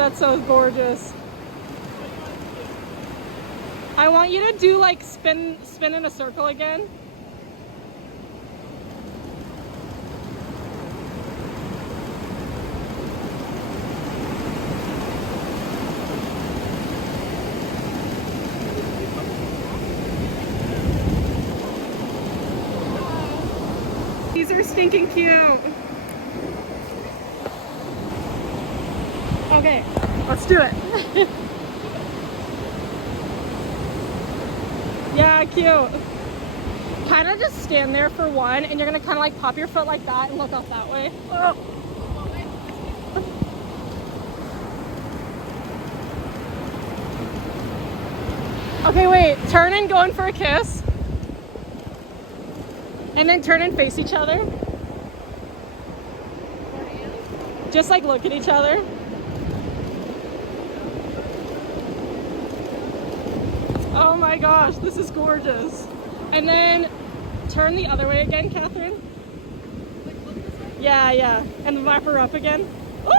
that's so gorgeous. I want you to do like spin in a circle again. These are stinking cute. Okay, let's do it. Yeah, cute. Kind of just stand there for one, and you're gonna kind of like pop your foot like that and look out that way. Oh. Okay, wait, turn and go in for a kiss. And then turn and face each other. Just like look at each other. Oh my gosh, this is gorgeous. And then turn the other way again, Catherine. Yeah, yeah. And wrap her up again. Oh!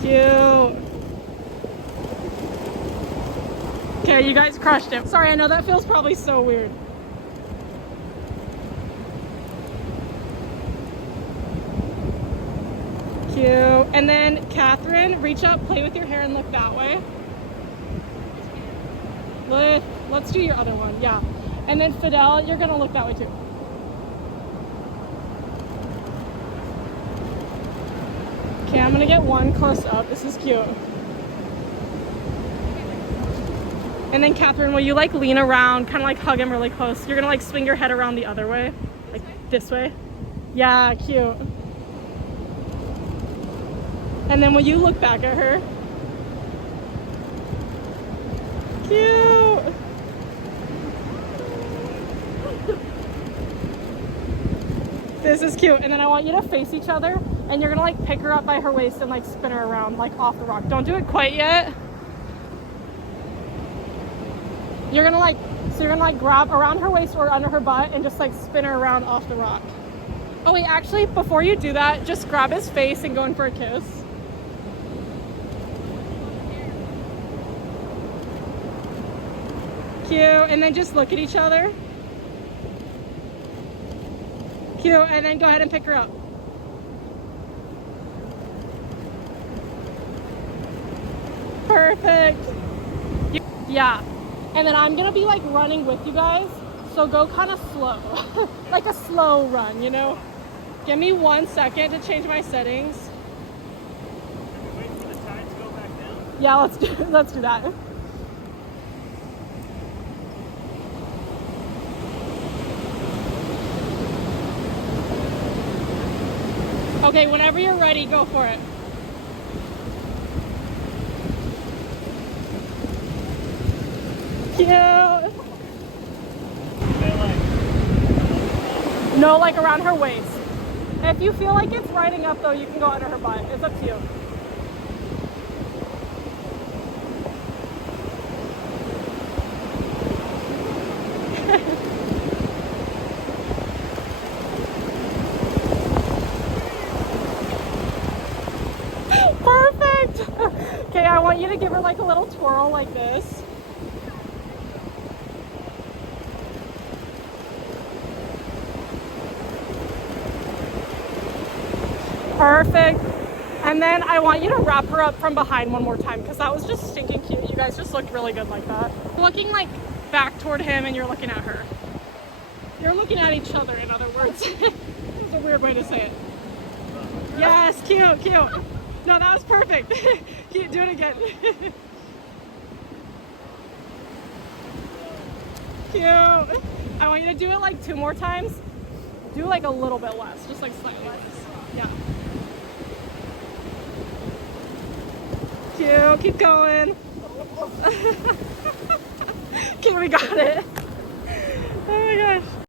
Cute. Okay, you guys crushed it. Sorry, I know that feels probably so weird. Cute. And then Catherine, reach up, play with your hair, and look that way. Let's do your other one, yeah. And then Fidel, you're gonna look that way too. Okay, I'm gonna get one close up. This is cute. And then Catherine, will you like lean around, kind of like hug him really close? You're gonna like swing your head around the other way, like this way. Yeah, cute. And then will you look back at her? Cute. This is cute. And then I want you to face each other, and you're gonna like pick her up by her waist and like spin her around like off the rock. Don't do it quite yet. You're gonna like grab around her waist or under her butt and just like spin her around off the rock. Oh wait, actually before you do that, just grab his face and go in for a kiss. Cute, and then just look at each other. Cute, and then go ahead and pick her up. Perfect. Yeah, and then I'm gonna be like running with you guys, so go kind of slow. Like a slow run, you know? Give me 1 second to change my settings. Wait for the tide to go back down? Yeah, let's do that. Okay, whenever you're ready, go for it. Cute. No, like around her waist. If you feel like it's riding up though, you can go under her butt. It's up to you. Perfect. Okay, I want you to give her like a little twirl like this. Perfect. And then I want you to wrap her up from behind one more time because that was just stinking cute. You guys just looked really good like that. Looking like back toward him and you're looking at her. You're looking at each other, in other words. It's a weird way to say it. Yes, cute, cute. No, that was perfect. Cute, do it again. Cute. I want you to do it like 2 more times. Do like a little bit less, just like slightly less. Yeah. Cute, keep going. Okay, we got it.